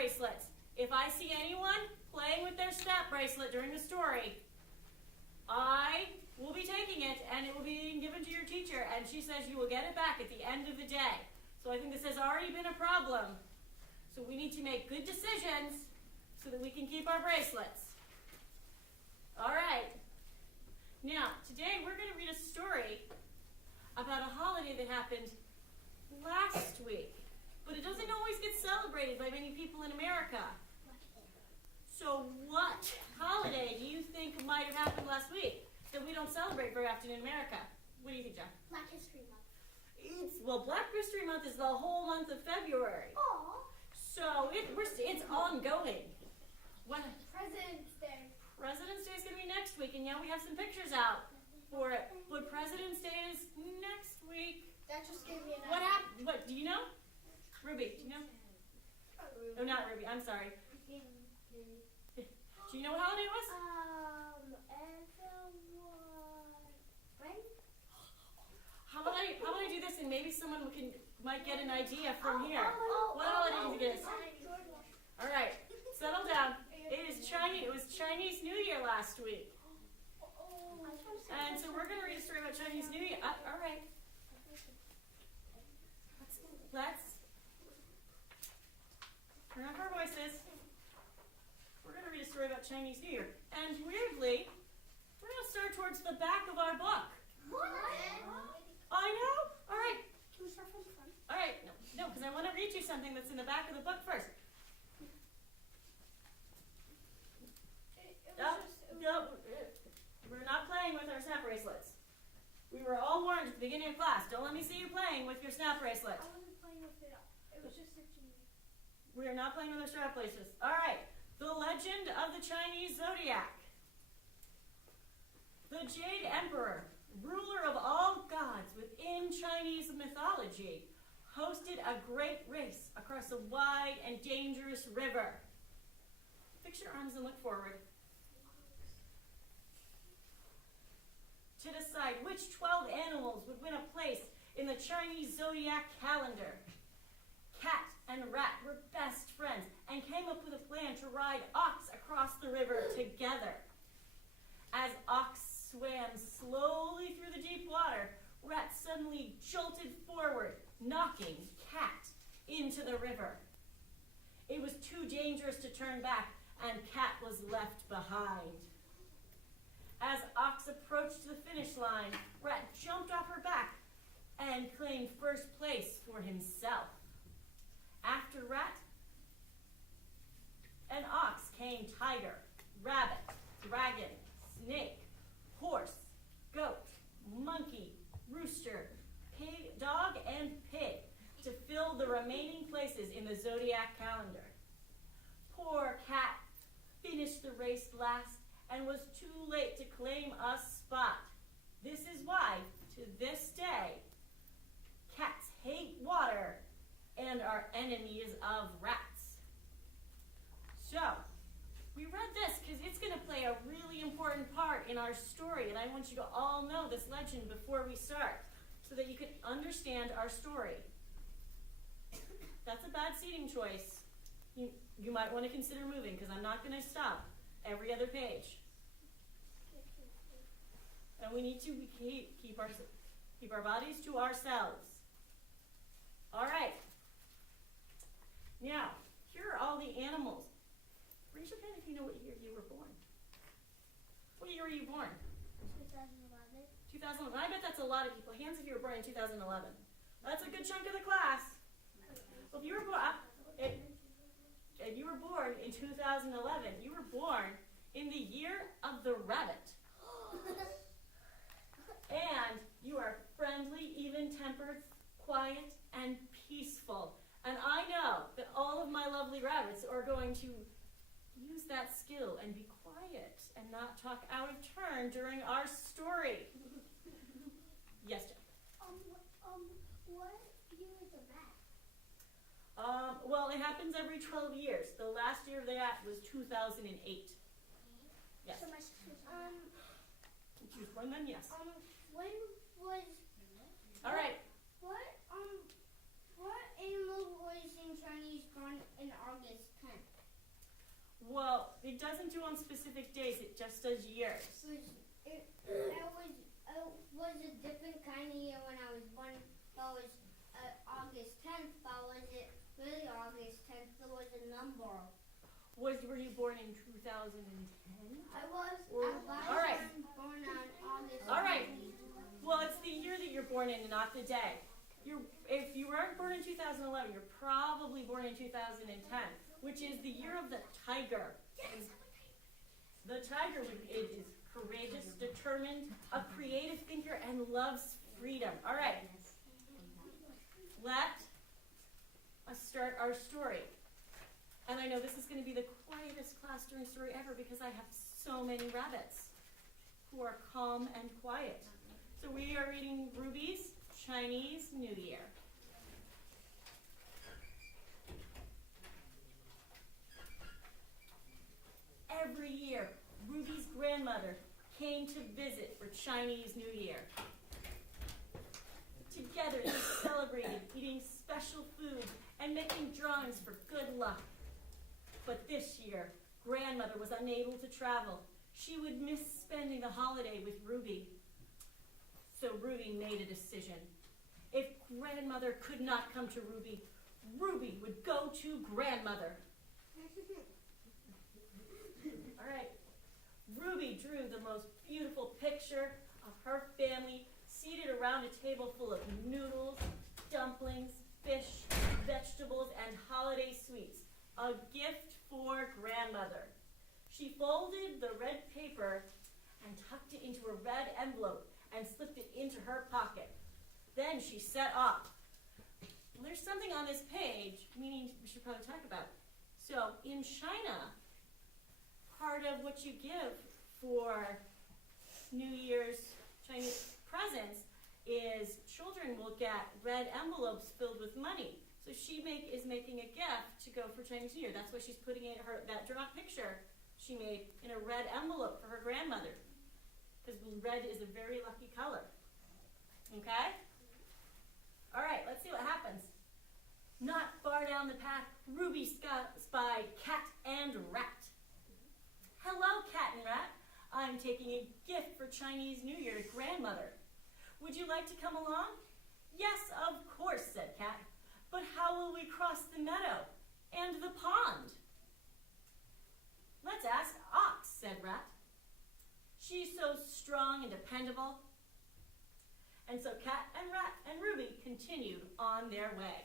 bracelets. If I see anyone playing with their snap bracelet during the story, I will be taking it and it will be given to your teacher, and she says you will get it back at the end of the day. So I think this has already been a problem. So we need to make good decisions so that we can keep our bracelets. All right. Now, today we're going to read a story about a holiday that happened last week, but it doesn't always get celebrated by many people in America. So what holiday do you think might have happened last week that we don't celebrate very often in America? What do you think, John? Black History Month. Well, Black History Month is the whole month of February. Aww. So it's ongoing. What? President's Day. President's Day is going to be next week, and yeah, we have some pictures out for it. But President's Day is next week. That just gave me an What idea. happened? What, do you know? Ruby, do you know? Oh, not Ruby, I'm sorry. Do you know what holiday it was? How about I do this, and maybe someone might get an idea from here. What holiday do you think it is? All right, settle down. It was Chinese New Year last week. And so we're going to read a story about Chinese New Year. All right. Let's turn up our voices. We're going to read a story about Chinese New Year. And weirdly, we're going to start towards the back of our book. What? I know. All right. Can we start from the front? All right. No, because I want to read you something that's in the back of the book first. We're not playing with our snap bracelets. We were all warned at the beginning of class. Don't let me see you playing with your snap bracelet. I wasn't playing with it. It was just searching me. We are not playing with our snap bracelets. All right. The Legend of the Chinese Zodiac. The Jade Emperor, ruler of all gods within Chinese mythology, hosted a great race across a wide and dangerous river. Fix your arms and look forward. To decide which 12 animals would win a place in the Chinese zodiac calendar. Cat and Rat were best friends and came up with a plan to ride Ox across the river together. As Ox swam slowly through the deep water, Rat suddenly jolted forward, knocking Cat into the river. It was too dangerous to turn back, and Cat was left behind. As Ox approached the finish line, Rat jumped off her back and claimed first place for himself. After Rat and Ox came Tiger, Rabbit, Dragon, Snake, Horse, Goat, Monkey, Rooster, Pig, Dog, and Pig to fill the remaining places in the zodiac calendar. Poor Cat finished the race last and was too late to claim a spot. This is why, to this day, cats hate water and are enemies of rats. So, we read this because it's going to play a really important part in our story, and I want you to all know this legend before we start so that you can understand our story. That's a bad seating choice. You might want to consider moving because I'm not going to stop every other page. And we need to keep our bodies to ourselves. All right. Now, here are all the animals. Raise your hand if you know what year you were born. What year were you born? 2011. 2011. I bet that's a lot of people. Hands if you were born in 2011. That's a good chunk of the class. Well, if you were born, and you were born in 2011, you were born in the year of the rabbit. And you are friendly, even-tempered, quiet, and peaceful. And I know that all of my lovely rabbits are going to use that skill and be quiet and not talk out of turn during our story. Yes, Jen? What year is the rat? Well, it happens every 12 years. The last year of that was 2008. Yes. So my sister's She was born then, yes. when was... All right. What animal was in Chinese born in August 10th? specific days, it just does years. Was a different kind of year when I was born. That was August 10th, but was it really August 10th? There was a number. Were you born in 2010? I was. All right. Born on August 10th. All right. Well, it's the year that you're born in and not the day. If you weren't born in 2011, you're probably born in 2010, which is the year of the tiger. Yes. The tiger is courageous, determined, a creative thinker, and loves freedom. All right. Let us start our story. And I know this is going to be the quietest class during story ever because I have so many rabbits who are calm and quiet. So we are reading Ruby's Chinese New Year. Every year, Ruby's grandmother came to visit for Chinese New Year. Together, they celebrated eating special food and making drawings for good luck. But this year, grandmother was unable to travel. She would miss spending the holiday with Ruby. So Ruby made a decision. If grandmother could not come to Ruby, Ruby would go to grandmother. All right. Ruby drew the most beautiful picture of her family seated around a table full of noodles, dumplings, fish, vegetables, and holiday sweets. A gift for grandmother. She folded the red paper and tucked it into a red envelope and slipped it into her pocket. Then she set off. Well, there's something on this page we should probably talk about. So in China, part of what you give for New Year's Chinese presents is children will get red envelopes filled with money. So she is making a gift to go for Chinese New Year. That's why she's putting in that drawn picture she made in a red envelope for her grandmother. Because red is a very lucky color. Okay? All right, let's see what happens. Not far down the path, Ruby spied Cat and Rat. Hello, Cat and Rat. I'm taking a gift for Chinese New Year to grandmother. Would you like to come along? Yes, of course, said Cat. But how will we cross the meadow and the pond? Let's ask Ox, said Rat. She's so strong and dependable. And so Cat and Rat and Ruby continued on their way.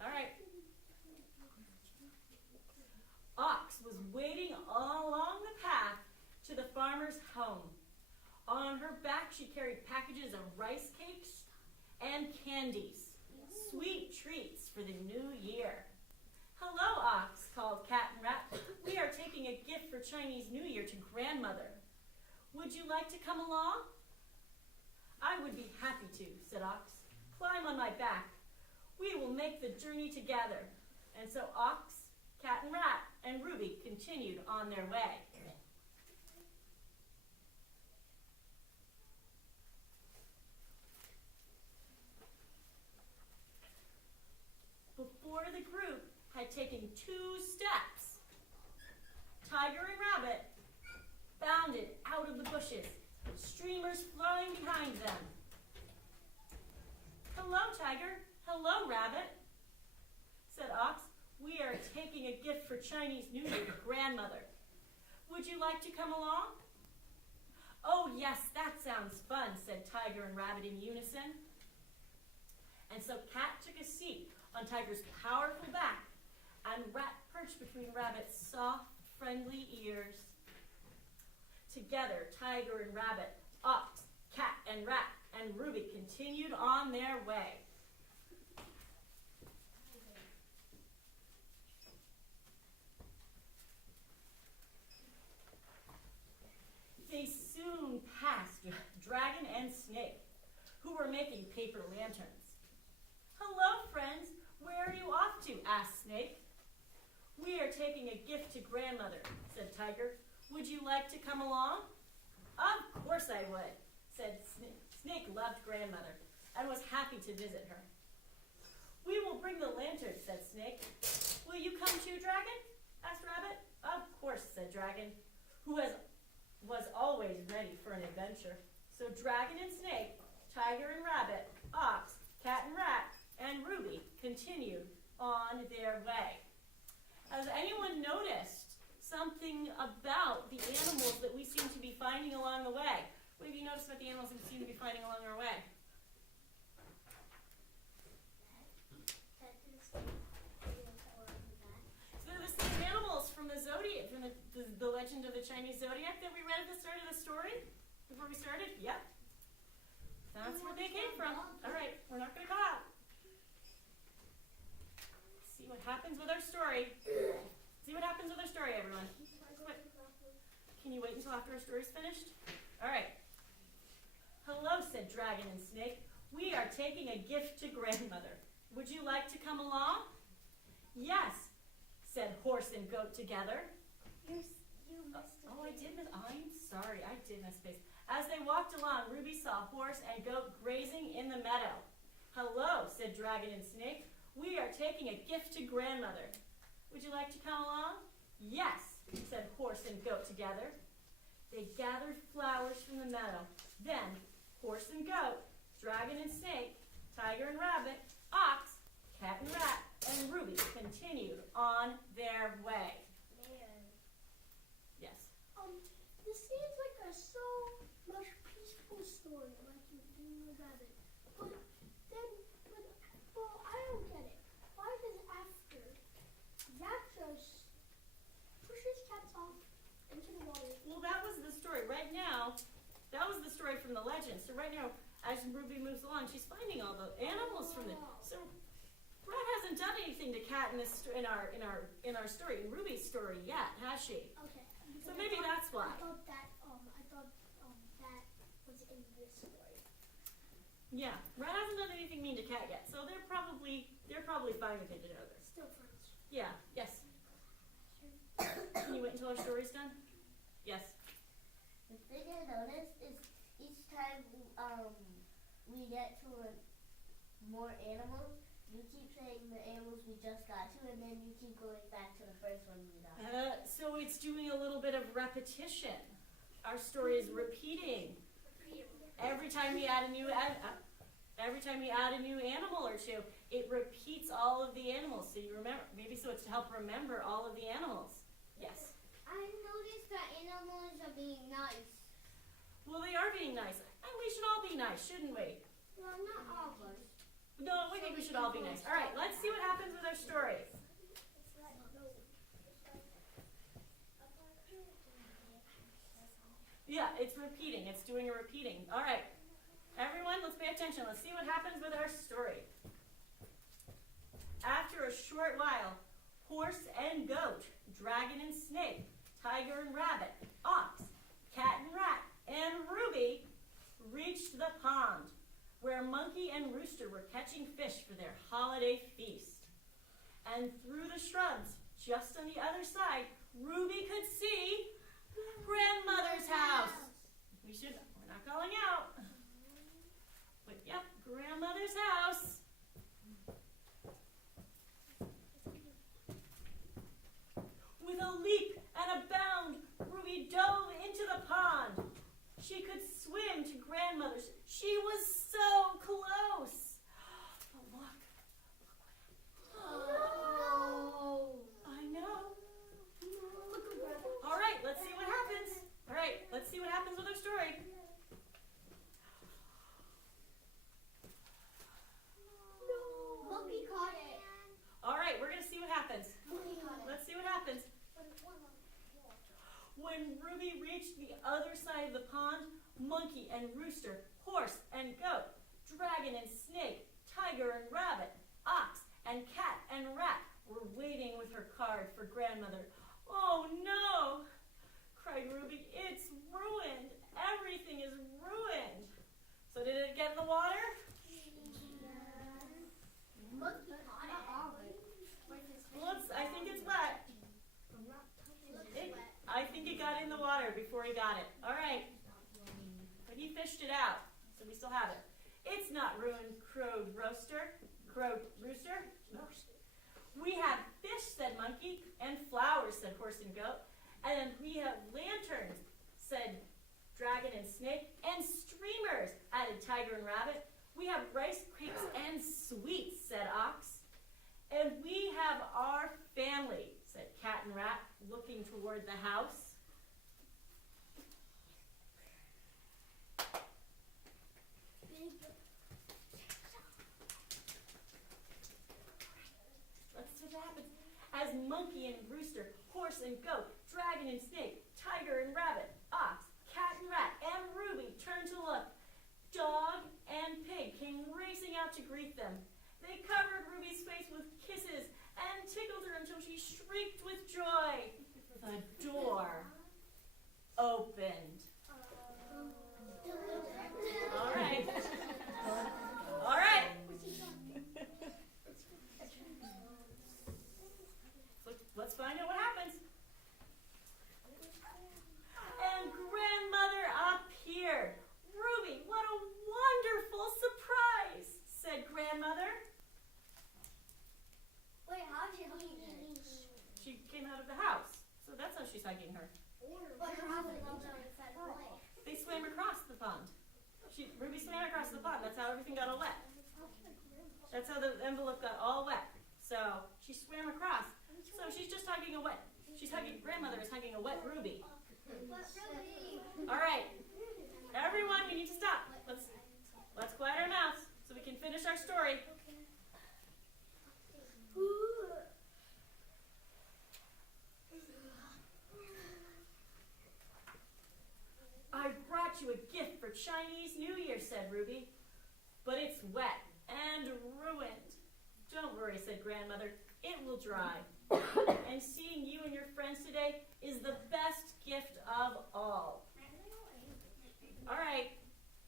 All right. Ox was waiting all along the path to the farmer's home. On her back, she carried packages of rice cakes and candies, sweet treats for the new year. Hello, Ox, called Cat and Rat. We are taking a gift for Chinese New Year to grandmother. Would you like to come along? I would be happy to, said Ox. Climb on my back. We will make the journey together. And so Ox, Cat and Rat, and Ruby continued on their way. Before the group had taken 2 steps, Tiger and Rabbit bounded out of the bushes, streamers flowing behind them. Hello, Tiger. Hello, Rabbit, said Ox. We are taking a gift for Chinese New Year to grandmother. Would you like to come along? Oh, yes, that sounds fun, said Tiger and Rabbit in unison. And so Cat took a seat on Tiger's powerful back, and Rat perched between Rabbit's soft, friendly ears. Together, Tiger and Rabbit, Ox, Cat and Rat, and Ruby continued on their way. They soon passed Dragon and Snake, who were making paper lanterns. Hello, friends. Where are you off to? Asked Snake. We are taking a gift to grandmother, said Tiger. Would you like to come along? Of course I would, said Snake. Snake loved grandmother and was happy to visit her. We will bring the lantern, said Snake. Will you come too, Dragon? Asked Rabbit. Of course, said Dragon, who was always ready for an adventure. So Dragon and Snake, Tiger and Rabbit, Ox, Cat and Rat, and Ruby continued on their way. Has anyone noticed something about the animals that we seem to be finding along the way? What have you noticed about the animals that we seem to be finding along our way? So they're the same animals from the zodiac, from the legend of the Chinese zodiac that we read at the start of the story before we started? Yep. That's where they came from. All right, we're not going to go out. See what happens with our story. See what happens with our story, everyone. Can you wait until after our story's finished? All right. Hello, said Dragon and Snake. We are taking a gift to Grandmother. Would you like to come along? Yes, said Horse and Goat together. You missed a I did miss. I'm sorry, I did miss space. As they walked along, Ruby saw Horse and Goat grazing in the meadow. Hello, said Dragon and Snake. We are taking a gift to Grandmother. Would you like to come along? Yes, said Horse and Goat together. They gathered flowers from the meadow. Then, Horse and Goat, Dragon and Snake, Tiger and Rabbit, Ox, Cat and Rat, and Ruby continued on their way. Yes. This seems like a so much peaceful story, like you do about it. But I don't get it. Why does after Jack just pushes cats off into the water? Well, that was the story. Right now, that was the story from the legend. So right now, as Ruby moves along, she's finding all the animals from the. So Brett hasn't done anything to Cat in our story, in Ruby's story yet, has she? Okay. So maybe that's why. I thought that was in this story. Yeah, Brett hasn't done anything mean to Cat yet, so they're probably fine with each other. Still friends. Yeah. Yes. Can you wait until our story's done? Yes. The thing I noticed is each time we get to more animals, you keep saying the animals we just got to, and then you keep going back to the first one we got. So it's doing a little bit of repetition. Our story is repeating. Every time we add a new animal or two, it repeats all of the animals. So you remember, maybe so it's to help remember all of the animals. Yes. I noticed that animals are being nice. Well, they are being nice, and we should all be nice, shouldn't we? Well, not all of us. No, we think we should all be nice. All right, let's see what happens with our story. Yeah, it's repeating. It's doing a repeating. All right, everyone, let's pay attention. Let's see what happens with our story. After a short while, Horse and Goat, Dragon and Snake, Tiger and Rabbit, Ox, Cat and Rat, and Ruby reached the pond where Monkey and Rooster were catching fish for their holiday feast. And through the shrubs, just on the other side, Ruby could see Grandmother's house. We're not calling out. But yep, Grandmother's house. With a leap and a bound, Ruby dove into the pond. She could swim to Grandmother's. She was so close. But look what happened. No. I know. Look at Grandma. All right, let's see what happens. All right, let's see what happens with our story. No. Monkey caught it. All right, we're going to see what happens. Monkey caught it. Let's see what happens. When Ruby reached the other side of the pond, Monkey and Rooster, Horse and Goat, Dragon and Snake, Tiger and Rabbit, Ox and Cat and Rat were waiting with her card for Grandmother. Oh no, cried Ruby, it's ruined. Everything is ruined. So did it get in the water? Monkey caught it. Not all of it. I think it's wet. I think it got in the water before he got it. All right. But he fished it out, so we still have it. It's not ruined, crowed Rooster. No. We have fish, said monkey, and flowers, said horse and goat. And we have lanterns, said dragon and snake, and streamers, added tiger and rabbit. We have rice cakes and sweets, said ox. And we have our family, said cat and rat, looking toward the house. Let's see what happens. As monkey and rooster, horse and goat, dragon and snake, tiger and rabbit, ox, cat and rat, and Ruby turned to look, dog and pig came racing out to greet them. They covered Ruby's face with kisses and tickled her until she shrieked with joy. The door opened. All right. All right. Let's find out what happens. And grandmother appeared. Ruby, what a wonderful surprise, said grandmother. Wait, how'd you leave? She came out of the house, so that's how she's hugging her. But her husband loves her inside the lake. They swam across the pond. Ruby swam across the pond. That's how everything got all wet. That's how the envelope got all wet. So she swam across. So she's just hugging a wet. Grandmother is hugging a wet Ruby. All right, everyone, we need to stop. Let's quiet our mouths so we can finish our story. I brought you a gift for Chinese New Year, said Ruby, but it's wet and ruined. Don't worry, said grandmother, it will dry. And seeing you and your friends today is the best gift of all. All right,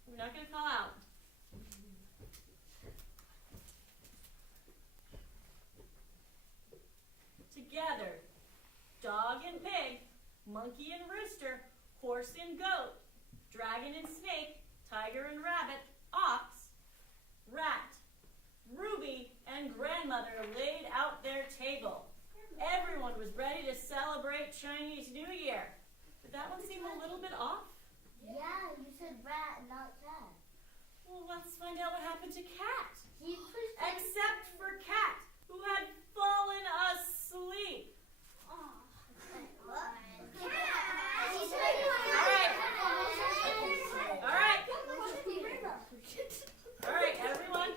we're not going to call out. Together, dog and pig, monkey and rooster, horse and goat, dragon and snake, tiger and rabbit, ox, rat, Ruby, and grandmother laid out their table. Everyone was ready to celebrate Chinese New Year. Did that one seem a little bit off? Yeah, you said rat, not cat. Well, let's find out what happened to Cat. He pushed it. Except for Cat, who had fallen asleep. All right, everyone.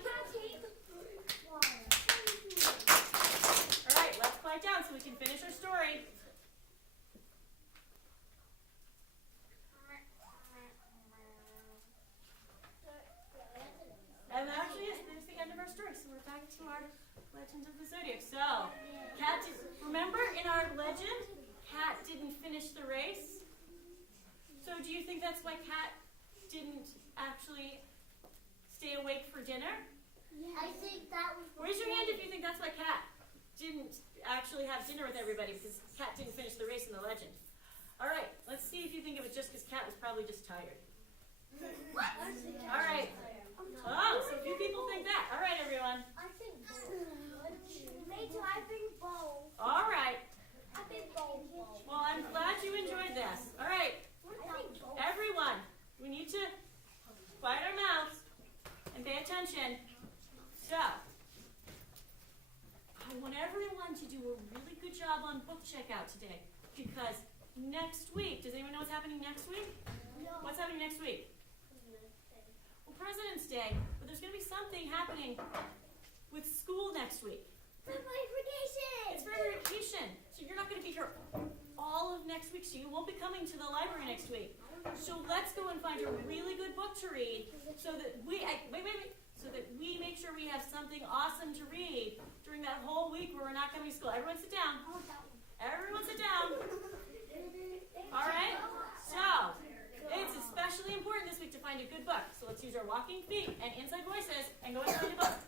All right, let's quiet down so we can finish our story. And actually, there's the end of our story. So we're back to our Legend of the Zodiac. So, remember in our legend, Cat didn't finish the race. So do you think that's why Cat didn't actually stay awake for dinner? Yeah. I think that was. Raise your hand if you think that's why Cat didn't actually have dinner with everybody, because Cat didn't finish the race in the legend. All right, let's see if you think it was just because Cat was probably just tired. What? All right. Oh, so a few people think that. All right, everyone. I think me too. I think both. All right. I think both. Well, I'm glad you enjoyed this. All right, I think both. everyone, we need to quiet our mouths and pay attention. So, I want everyone to do a really good job on book checkout today, because next week, does anyone know what's happening next week? No. What's happening next week? Well, President's Day, but there's going to be something happening with school next week. It's for vacation, so you're not going to be here all of next week, so you won't be coming to the library next week. So let's go and find a really good book to read, so that so that we make sure we have something awesome to read during that whole week where we're not coming to school. Everyone sit down. Everyone sit down. All right? So, it's especially important this week to find a good book. So let's use our walking feet and inside voices and go and find a book.